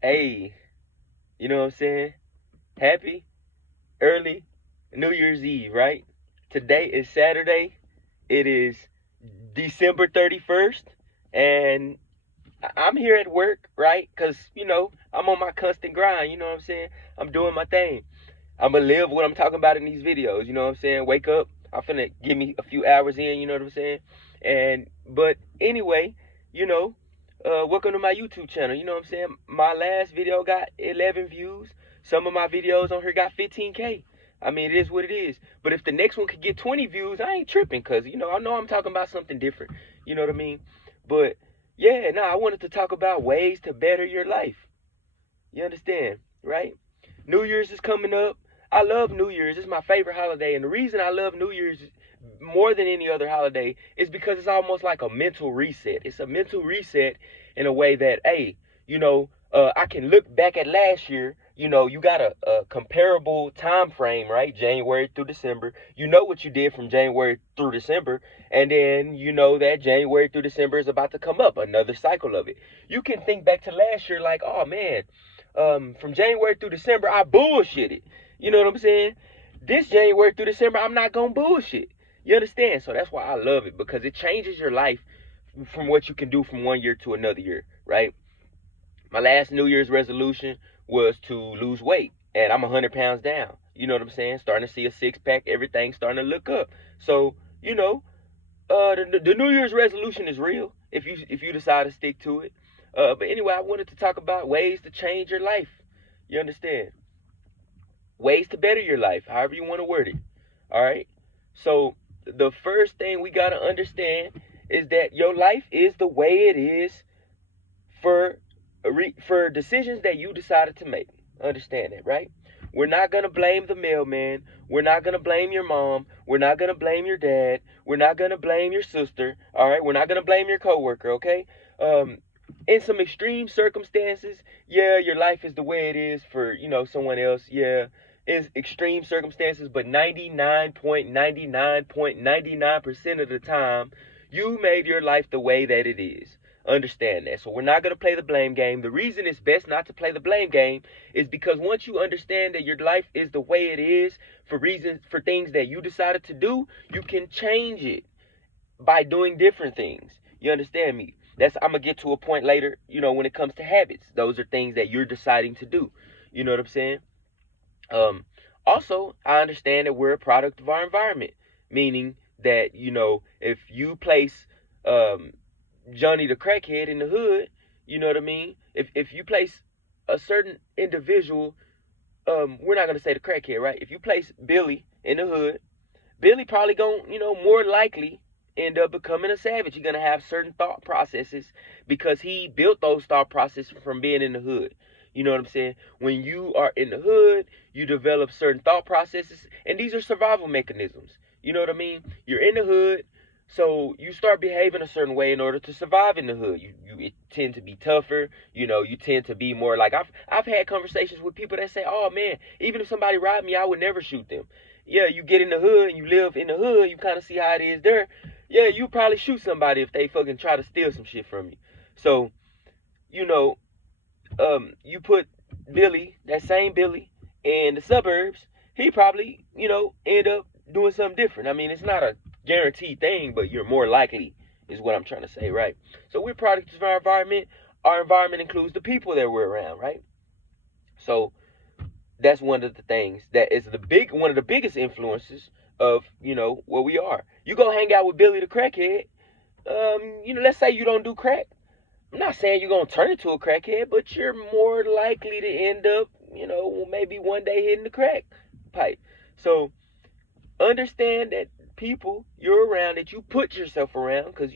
Hey, you know what I'm saying? Happy early New Year's Eve, right? Today is Saturday. It is December 31st, and I'm here at work, right? Because, I'm on my constant grind, you know what I'm saying? I'm doing my thing. I'm going to live what I'm talking about in these videos, you know what I'm saying? Wake up. I'm finna give me a few hours in, you know what I'm saying? But anyway, you know, welcome to my YouTube channel. You know what I'm saying? My last video got 11 views. Some of my videos on here got 15K. I mean, it is what it is. But if the next one could get 20 views, I ain't tripping because, I know I'm talking about something different. You know what I mean? But yeah, I wanted to talk about ways to better your life. You understand, right? New Year's is coming up. I love New Year's. It's my favorite holiday. And the reason I love New Year's more than any other holiday is because it's almost like a mental reset. It's a mental reset in a way that, hey, I can look back at last year. You got a comparable time frame, right? January through December. You know what you did from January through December. And then you know that January through December is about to come up, another cycle of it. You can think back to last year like, oh man, from January through December, I bullshitted. You know what I'm saying? This January through December, I'm not gonna bullshit. You understand? So that's why I love it because it changes your life from what you can do from one year to another year, right? My last New Year's resolution was to lose weight, and I'm 100 pounds down. You know what I'm saying? Starting to see a six pack, everything starting to look up. So, the New Year's resolution is real if you decide to stick to it. But anyway, I wanted to talk about ways to change your life. You understand? Ways to better your life, however you want to word it. All right. So the first thing we gotta understand is that your life is the way it is for for decisions that you decided to make. Understand that, right? We're not gonna blame the mailman. We're not gonna blame your mom. We're not gonna blame your dad. We're not gonna blame your sister. All right. We're not gonna blame your coworker. Okay. Um, in some extreme circumstances, yeah, your life is the way it is for someone else. Yeah, it's extreme circumstances, but 99.99.99% of the time, you made your life the way that it is. Understand that. So we're not going to play the blame game. The reason it's best not to play the blame game is because once you understand that your life is the way it is for things that you decided to do, you can change it by doing different things. You understand me? That's I'm gonna get to a point later, when it comes to habits. Those are things that you're deciding to do. You know what I'm saying? Um, Also, I understand that we're a product of our environment, meaning that if you place um, Johnny the crackhead in the hood, you know what I mean. If you place a certain individual, we're not gonna say the crackhead, right? If you place Billy in the hood, Billy probably gonna, more likely end up becoming a savage. He's gonna have certain thought processes because he built those thought processes from being in the hood. You know what I'm saying? When you are in the hood, you develop certain thought processes, and these are survival mechanisms. You know what I mean? You're in the hood, so you start behaving a certain way in order to survive in the hood. You tend to be tougher. You tend to be more like I've had conversations with people that say, "Oh man, even if somebody robbed me, I would never shoot them." Yeah, you get in the hood and you live in the hood, you kind of see how it is there. Yeah, you probably shoot somebody if they fucking try to steal some shit from you. So, you know, you put Billy, that same Billy, in the suburbs, he probably, end up doing something different. I mean, it's not a guaranteed thing, but you're more likely, is what I'm trying to say, right? So we're products of our environment. Our environment includes the people that we're around, right? So that's one of the things that is one of the biggest influences of what we are. You go hang out with Billy the crackhead. Let's say you don't do crack. I'm not saying you're gonna turn into a crackhead, but you're more likely to end up, maybe one day hitting the crack pipe. So understand that people you're around, that you put yourself around, because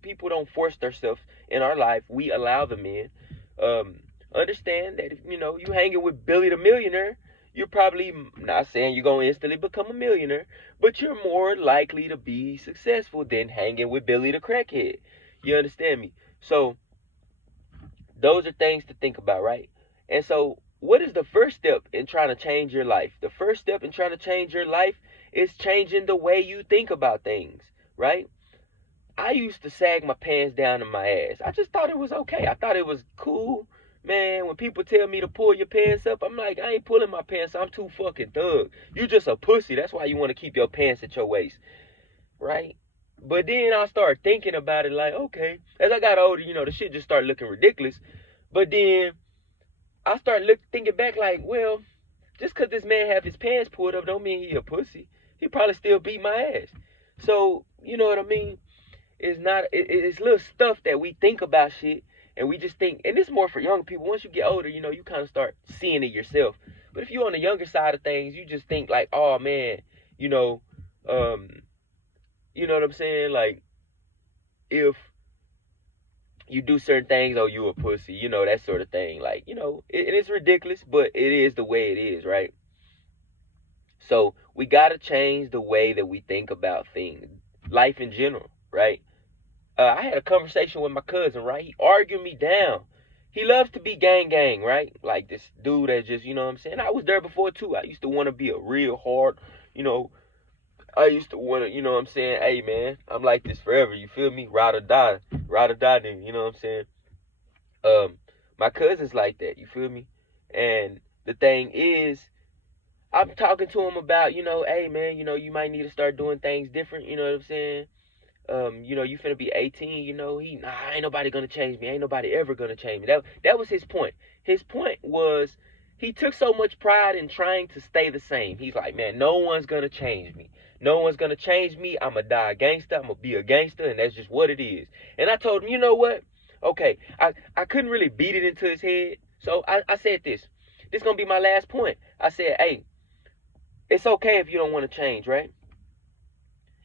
people don't force themselves in our life. We allow them in. Um, Understand that if you hanging with Billy the millionaire, you're probably not saying you're gonna instantly become a millionaire, but you're more likely to be successful than hanging with Billy the crackhead. You understand me? So those are things to think about, right? And so, what is the first step in trying to change your life? The first step in trying to change your life is changing the way you think about things, right? I used to sag my pants down in my ass. I just thought it was okay. I thought it was cool Man, when people tell me to pull your pants up, I'm like, I ain't pulling my pants up. I'm too fucking thug. You just a pussy. That's why you want to keep your pants at your waist, right? But then I start thinking about it like, okay, as I got older, the shit just started looking ridiculous. But then I start thinking back like, well, just because this man have his pants pulled up don't mean he a pussy. He probably still beat my ass. So, you know what I mean? It's little stuff that we think about shit and we just think, and this is more for young people. Once you get older, you kind of start seeing it yourself. But if you're on the younger side of things, you just think like, oh man, you know, you know what I'm saying? Like, if you do certain things, oh, you a pussy, that sort of thing. Like, it is ridiculous, but it is the way it is, right? So we gotta change the way that we think about things, life in general, right? I had a conversation with my cousin, right? He argued me down. He loves to be gang, right? Like this dude that just, you know what I'm saying? I was there before too. I used to want to be a real hard, you know, I used to want to, you know what I'm saying? Hey, man, I'm like this forever. You feel me? Ride or die. Ride or die, nigga. You know what I'm saying? My cousin's like that. You feel me? And the thing is, I'm talking to him about, hey, man, you might need to start doing things different. You know what I'm saying? You finna be 18, ain't nobody gonna change me. Ain't nobody ever gonna change me. That was his point. His point was he took so much pride in trying to stay the same. He's like, man, no one's gonna change me. No one's gonna change me. I'ma die a gangster. I'ma be a gangster, and that's just what it is. And I told him, you know what? Okay, I couldn't really beat it into his head. So I said this. This gonna be my last point. I said, hey, it's okay if you don't want to change, right?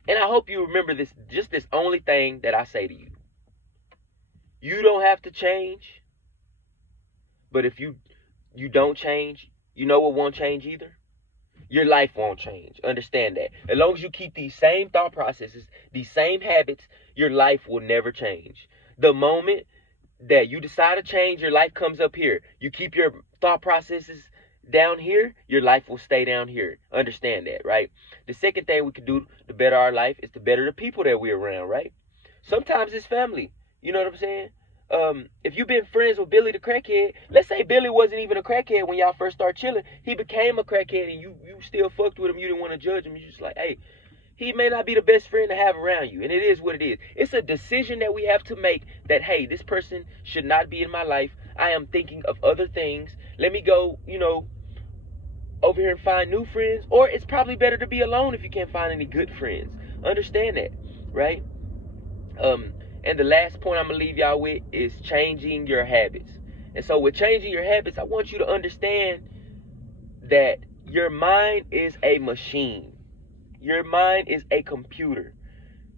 And I hope you remember this only thing that I say to you. You don't have to change, but if you don't change, you know what won't change either? Your life won't change. Understand that. As long as you keep these same thought processes, these same habits, your life will never change. The moment that you decide to change, your life comes up here. You keep your thought processes down here, your life will stay down here. Understand that, right? The second thing we can do to better our life is to better the people that we're around, right? Sometimes it's family. You know what I'm saying? If you've been friends with Billy the crackhead, let's say Billy wasn't even a crackhead when y'all first start chilling. He became a crackhead and you still fucked with him. You didn't want to judge him. You just like, hey, he may not be the best friend to have around you. And it is what it is. It's a decision that we have to make that, hey, this person should not be in my life. I am thinking of other things. Let me go, over here and find new friends. Or it's probably better to be alone if you can't find any good friends. Understand that, right? And the last point I'm going to leave y'all with is changing your habits. And so with changing your habits, I want you to understand that your mind is a machine. Your mind is a computer.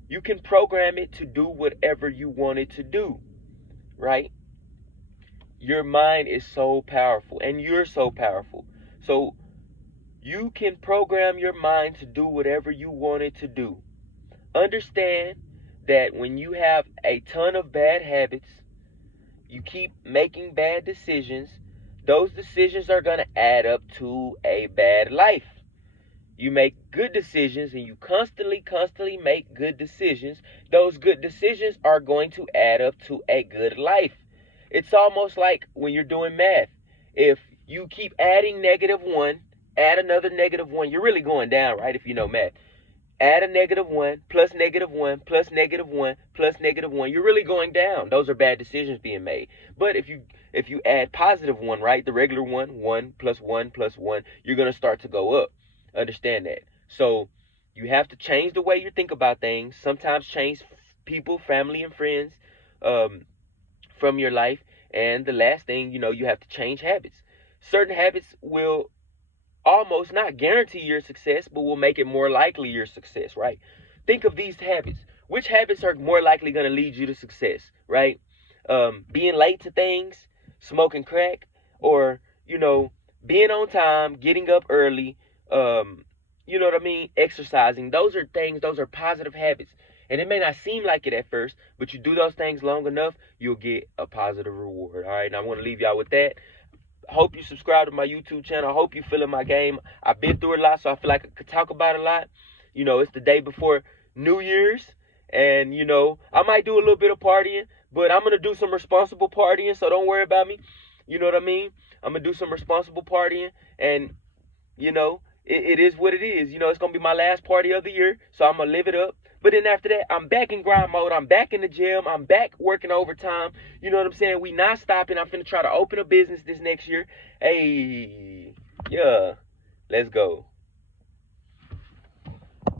You can program it to do whatever you want it to do, right? Your mind is so powerful and you're so powerful. So you can program your mind to do whatever you want it to do. Understand that when you have a ton of bad habits, you keep making bad decisions, those decisions are going to add up to a bad life. You make good decisions and you constantly make good decisions. Those good decisions are going to add up to a good life. It's almost like when you're doing math. If you keep adding -1, add another -1, you're really going down, right? If you know math. Add a -1 plus -1 plus -1 plus -1. You're really going down. Those are bad decisions being made. But if you add +1, right, the regular 1 plus 1 plus 1, you're going to start to go up. Understand that. So you have to change the way you think about things. Sometimes change people, family, and friends from your life. And the last thing, you have to change habits. Certain habits will almost not guarantee your success, but will make it more likely your success, right? Think of these habits. Which habits are more likely going to lead you to success, right? Being late to things, smoking crack, or, being on time, getting up early, you know what I mean? Exercising. Those are positive habits. And it may not seem like it at first, but you do those things long enough, you'll get a positive reward. All right, and I want to leave y'all with that. Hope you subscribe to my YouTube channel. I hope you feeling my game. I've been through a lot, so I feel like I could talk about a lot. It's the day before New Year's, and I might do a little bit of partying, but I'm gonna do some responsible partying, so don't worry about me. You know what I mean? I'm gonna do some responsible partying, and you know, it is what it is. You know, it's gonna be my last party of the year, so I'm gonna live it up. But then after that, I'm back in grind mode. I'm back in the gym. I'm back working overtime. You know what I'm saying? We not stopping. I'm finna try to open a business this next year. Hey, yeah, let's go.